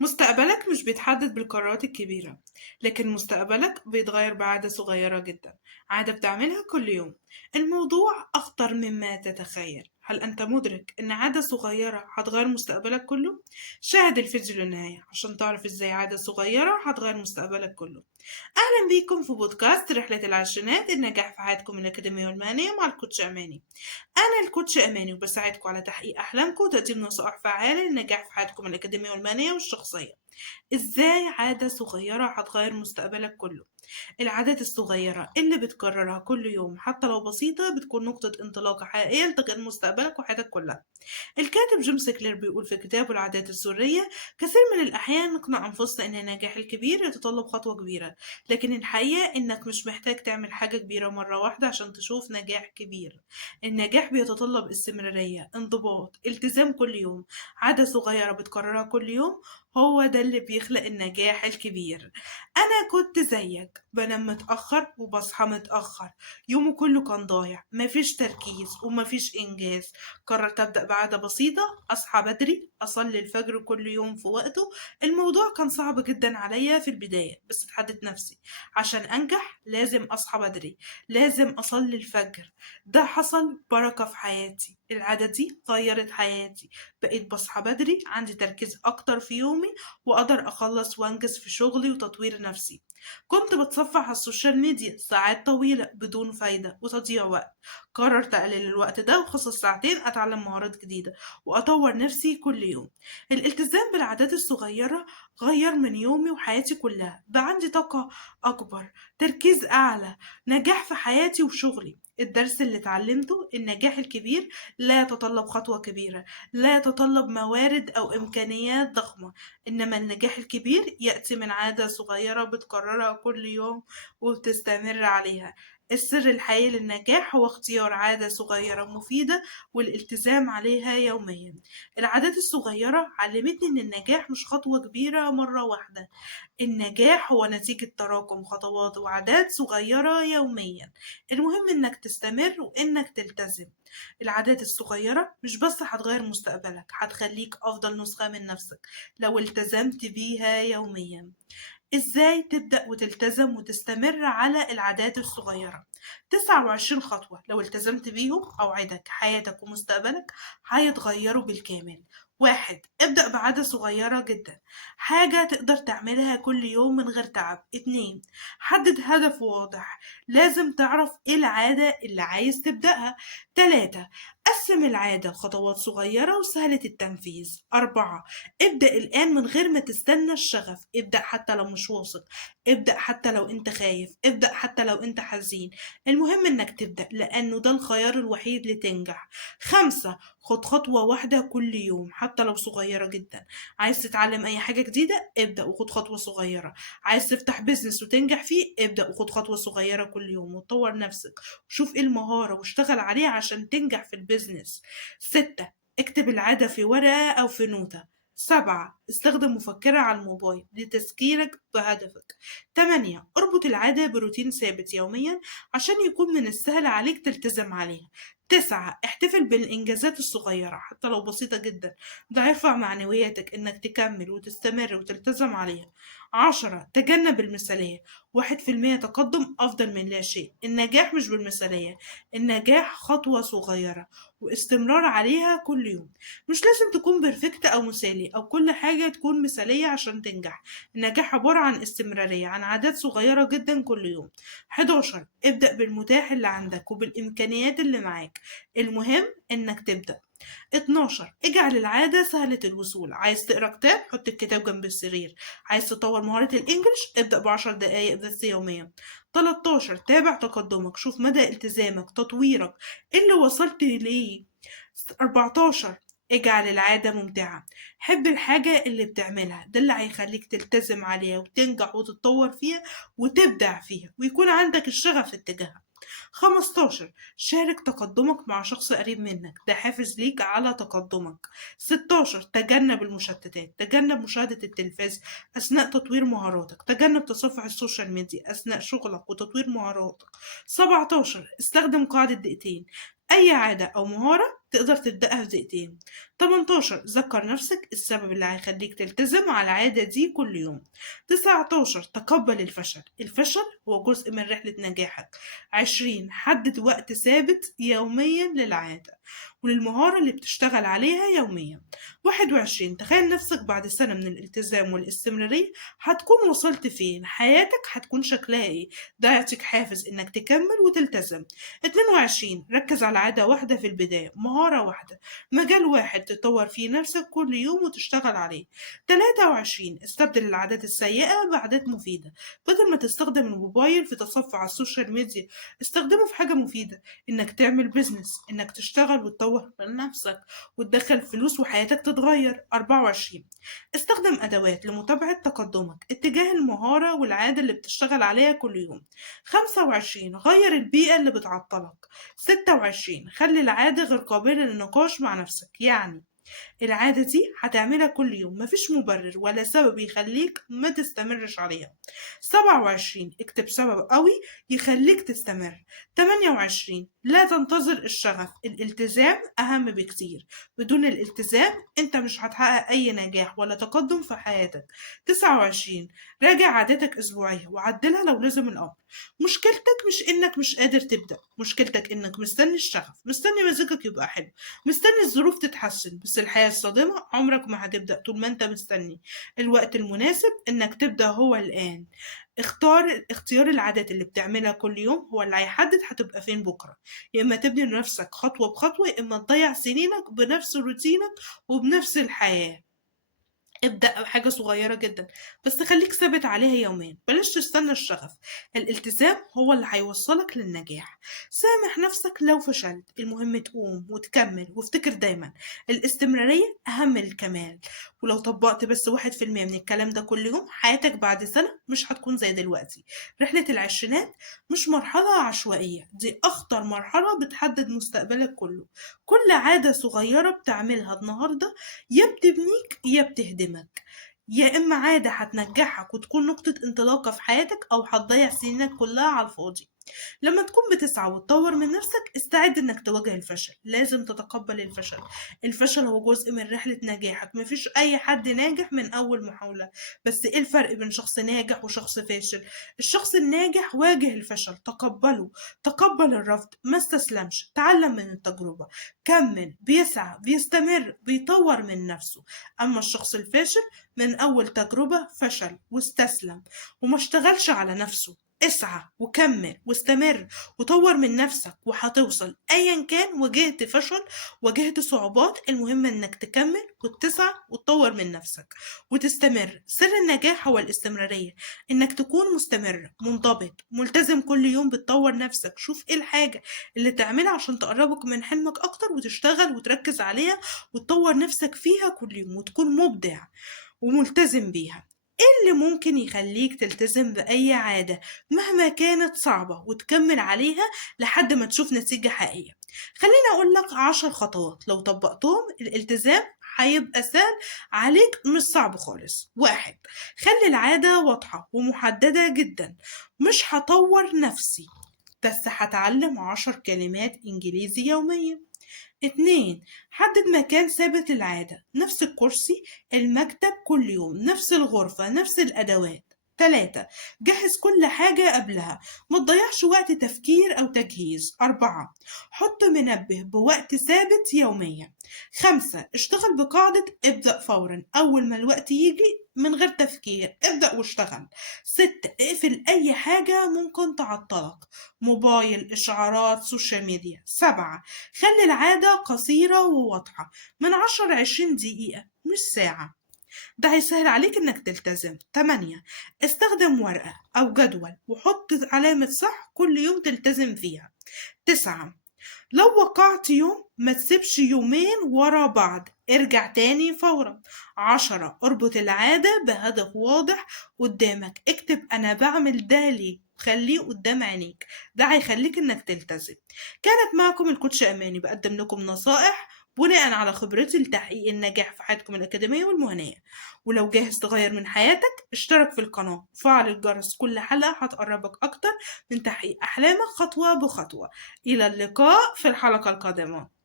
مستقبلك مش بيتحدد بالقرارات الكبيرة، لكن مستقبلك بيتغير بعادة صغيرة جدا، عادة بتعملها كل يوم. الموضوع أخطر مما تتخيل. هل أنت مدرك إن عادة صغيرة هتغير مستقبلك كله؟ شاهد الفيديو للنهاية عشان تعرف إزاي عادة صغيرة هتغير مستقبلك كله. أهلا بيكم في بودكاست رحلة العشرينات، النجاح في حياتكم الأكاديمية والمهنية مع الكوتش أماني. أنا الكوتش أماني وبساعدكم على تحقيق أحلامكم وتقديم نصائح فعالة للنجاح في حياتكم الأكاديمية والمهنية والشخصية. إزاي عادة صغيرة هتغير مستقبلك كله؟ العادات الصغيرة اللي بتكررها كل يوم حتى لو بسيطة بتكون نقطة انطلاقة حقيقية لتغيير مستقبلك وحياتك كلها. الكاتب جيمس كلير بيقول في كتابه العادات السرية: كثير من الأحيان نقنع أنفسنا إن النجاح الكبير يتطلب خطوة كبيرة، لكن الحقيقة إنك مش محتاج تعمل حاجة كبيرة مرة واحدة عشان تشوف نجاح كبير. النجاح بيتطلب استمرارية، انضباط، التزام كل يوم. عادة صغيرة بتكررها كل يوم هو ده اللي بيخلق النجاح الكبير. أنا كنت زيك، بنام متأخر وبصحى متأخر، يومي كله كان ضايع، مفيش تركيز ومفيش إنجاز. قررت أبدأ بعادة بسيطة: أصحى بدري، أصلي الفجر كل يوم في وقته. الموضوع كان صعب جدا عليا في البداية، بس اتحددت نفسي: عشان أنجح لازم أصحى بدري، لازم أصلي الفجر. ده حصل بركة في حياتي، العادة دي غيرت حياتي. بقيت بصحى بدري، عندي تركيز أكتر في يومي، وأقدر أخلص وأنجز في شغلي وتطوير نفسي. كنت بتصفح على السوشيال ميديا ساعات طويلة بدون فايدة وتضييع وقت. قررت أقلل الوقت ده وأخصص ساعتين أتعلم مهارات جديدة وأطور نفسي كل يوم. الالتزام بالعادات الصغيرة غير من يومي وحياتي كلها، بقى عندي طاقة أكبر، تركيز أعلى، نجاح في حياتي وشغلي. الدرس اللي اتعلمته: النجاح الكبير لا يتطلب خطوة كبيرة، لا يتطلب موارد أو إمكانيات ضخمة، إنما النجاح الكبير يأتي من عادة صغيرة بتكررها كل يوم وبتستمر عليها. السر الحقيقي للنجاح هو اختيار عادة صغيرة مفيدة والالتزام عليها يوميا. العادات الصغيرة علمتني إن النجاح مش خطوة كبيرة مرة واحدة، النجاح هو نتيجة تراكم خطوات وعادات صغيرة يوميا. المهم إنك تستمر وإنك تلتزم. العادات الصغيرة مش بس هتغير مستقبلك، هتخليك أفضل نسخة من نفسك لو التزمت بيها يوميا. إزاي تبدأ وتلتزم وتستمر على العادات الصغيرة؟ 29 خطوة لو التزمت بيهم أوعدك حياتك ومستقبلك هيتغيروا بالكامل. واحد: ابدأ بعادة صغيرة جدا، حاجة تقدر تعملها كل يوم من غير تعب. اتنين: حدد هدف واضح، لازم تعرف ايه العادة اللي عايز تبدأها. تلاتة: قسم العادة لخطوات صغيرة وسهلة التنفيذ. أربعة: ابدأ الآن من غير ما تستنى الشغف، ابدأ حتى لو مش واثق، ابدأ حتى لو انت خايف، ابدأ حتى لو انت حزين. المهم انك تبدأ لأنه ده الخيار الوحيد لتنجح. خمسة: خد خطوة واحدة كل يوم حتى لو صغيرة جدا. عايز تتعلم أي حاجة جديدة؟ ابدأ وخد خطوة صغيرة. عايز تفتح بيزنس وتنجح فيه؟ ابدأ وخد خطوة صغيرة كل يوم وتطور نفسك، وشوف ايه المهارة واشتغل عليها عشان تنجح في البيزنس. ستة: اكتب العادة في ورقة أو في نوتة. سبعة: استخدم مفكرة على الموبايل لتذكيرك بهدفك. تمانية: اربط العادة بروتين ثابت يوميا عشان يكون من السهل عليك تلتزم عليها. تسعة: احتفل بالإنجازات الصغيرة حتى لو بسيطة جدا، ده هيرفع معنوياتك إنك تكمل وتستمر وتلتزم عليها. 10: تجنب المثالية، 1% تقدم أفضل من لا شيء. النجاح مش بالمثالية، النجاح خطوة صغيرة واستمرار عليها كل يوم. مش لازم تكون بيرفكت أو مثالي أو كل حاجة تكون مثالية عشان تنجح. النجاح عبارة عن استمرارية، عن عادات صغيرة جدا كل يوم. 11: ابدأ بالمتاح اللي عندك وبالإمكانيات اللي معاك، المهم إنك تبدأ. 12: اجعل العادة سهلة الوصول، عايز تقرا كتاب حط الكتاب جنب السرير، عايز تطور مهارة الإنجليش ابدأ ب10 دقايق بس يوميا. 13: تابع تقدمك، شوف مدى التزامك، تطويرك، إيه اللي وصلت ليه. 14: اجعل العادة ممتعة، حب الحاجة اللي بتعملها، ده اللي هيخليك تلتزم عليها وتنجح وتتطور فيها وتبدع فيها ويكون عندك الشغف اتجاهها. 15: شارك تقدمك مع شخص قريب منك، ده حافز ليك على تقدمك. 16: تجنب المشتتات، تجنب مشاهدة التلفاز أثناء تطوير مهاراتك، تجنب تصفح السوشيال ميديا أثناء شغلك وتطوير مهاراتك. 17: استخدم قاعدة دقيقتين، أي عادة أو مهارة تقدر تبدأها في دقيقتين. 18 ذكر نفسك السبب اللي هيخليك تلتزم على العادة دي كل يوم. 19 تقبل الفشل، الفشل هو جزء من رحلة نجاحك. 20 حدد وقت ثابت يوميا للعادة وللمهارة اللي بتشتغل عليها يوميا. 21 تخيل نفسك بعد سنة من الالتزام والاستمرارية هتكون وصلت فين، حياتك هتكون شكلها ايه. ده يعطيك حافز انك تكمل وتلتزم. 22 ركز على عادة واحدة في البداية، مهارة واحدة، مجال واحد تطور فيه نفسك كل يوم وتشتغل عليه. 23 استبدل العادات السيئة بعادات مفيدة، بدل ما تستخدم الموبايل في تصفح على السوشيال ميديا استخدمه في حاجة مفيدة، انك تعمل بيزنس، انك تشتغل وتطور من نفسك وتدخل فلوس وحياتك تتغير. 24 استخدم أدوات لمتابعة تقدمك اتجاه المهارة والعادة اللي بتشتغل عليها كل يوم. 25 غير البيئة اللي بتعطلك. 26 خلي العادة غير قابلة للنقاش مع نفسك، يعني العادة دي هتعملها كل يوم، مفيش مبرر ولا سبب يخليك ما تستمرش عليها. 27 اكتب سبب قوي يخليك تستمر. 28 لا تنتظر الشغف، الالتزام أهم بكتير، بدون الالتزام انت مش هتحقق أي نجاح ولا تقدم في حياتك. 29 راجع عاداتك أسبوعية وعدلها لو لزم الأمر. مشكلتك مش إنك مش قادر تبدأ، مشكلتك إنك مستني الشغف، مستني مزاجك يبقى حلو، مستني الظروف تتحسن. بس الحياة الصادمة عمرك ما هتبدأ طول ما انت مستني. الوقت المناسب انك تبدأ هو الآن. اختيار العادات اللي بتعملها كل يوم هو اللي هيحدد هتبقى فين بكرة. يا إما تبني لنفسك خطوة بخطوة، يا إما تضيع سنينك بنفس روتينك وبنفس الحياة. ابدأ بحاجة صغيرة جدا بس خليك ثابت عليها يومين، بلاش تستنى الشغف. الالتزام هو اللي هيوصلك للنجاح. سامح نفسك لو فشلت، المهم تقوم وتكمل، وافتكر دايما الاستمرارية أهم من الكمال. ولو طبقت بس 1% من الكلام ده كل يوم، حياتك بعد سنة مش هتكون زي دلوقتي. رحلة العشرينات مش مرحلة عشوائية، دي أخطر مرحلة بتحدد مستقبلك كله. كل عادة صغيرة بتعملها النهاردة يا بتبنيك يا بتهدمك، يا إما عادة هتنجحك وتكون نقطة انطلاقة في حياتك، أو هتضيع سنينك كلها على الفاضي. لما تكون بتسعى وتطور من نفسك استعد إنك تواجه الفشل، لازم تتقبل الفشل. الفشل هو جزء من رحلة نجاحك، مفيش أي حد ناجح من أول محاولة. بس إيه الفرق بين شخص ناجح وشخص فاشل؟ الشخص الناجح واجه الفشل، تقبله، تقبل الرفض، ما استسلمش، تعلم من التجربة، كمل، بيسعى، بيستمر، بيطور من نفسه. أما الشخص الفاشل من أول تجربة فشل واستسلم وما اشتغلش على نفسه. اسعى وكمل واستمر وطور من نفسك وهتوصل ايا كان. واجهت فشل، واجهت صعوبات، المهم انك تكمل وتسعى وتطور من نفسك وتستمر. سر النجاح هو الاستمرارية، انك تكون مستمر، منضبط، ملتزم، كل يوم بتطور نفسك. شوف ايه الحاجة اللي تعملها عشان تقربك من حلمك اكتر وتشتغل وتركز عليها وتطور نفسك فيها كل يوم وتكون مبدع وملتزم بيها. إيه اللي ممكن يخليك تلتزم بأي عادة مهما كانت صعبة وتكمل عليها لحد ما تشوف نتيجة حقيقية؟ خليني أقول لك 10 خطوات لو طبقتهم الالتزام هيبقى سهل عليك، مش صعب خالص. 1 خلي العادة واضحة ومحددة جدا، مش هطور نفسي بس هتعلم 10 كلمات إنجليزي يوميا. 2 حدد مكان ثابت للعادة، نفس الكرسي، المكتب، كل يوم نفس الغرفة، نفس الأدوات. 3 جهز كل حاجة قبلها، ما تضيعش وقت تفكير أو تجهيز. 4 حط منبه بوقت ثابت يوميا. 5 اشتغل بقاعدة ابدأ فورا، أول ما الوقت يجي من غير تفكير ابدأ واشتغل. 6 اقفل أي حاجة ممكن تعطلك، موبايل، إشعارات، سوشيال ميديا. 7 خلي العادة قصيرة وواضحة، من 10 ل20 دقيقة مش ساعة، ده هيسهل عليك إنك تلتزم. 8 استخدم ورقة أو جدول وحط علامة صح كل يوم تلتزم فيها. 9 لو وقعت يوم ما تسيبش يومين ورا بعض، ارجع تاني فورا. 10 اربط العادة بهدف واضح قدامك، اكتب أنا بعمل ده ليه، خليه قدام عينيك، ده هيخليك إنك تلتزم. كانت معكم الكوتش أماني بقدم لكم نصائح بناء على خبرتي لتحقيق النجاح في حياتكم الأكاديمية والمهنية. ولو جاهز تغير من حياتك اشترك في القناة، فعل الجرس، كل حلقة هتقربك أكتر من تحقيق أحلامك خطوة بخطوة. إلى اللقاء في الحلقة القادمة.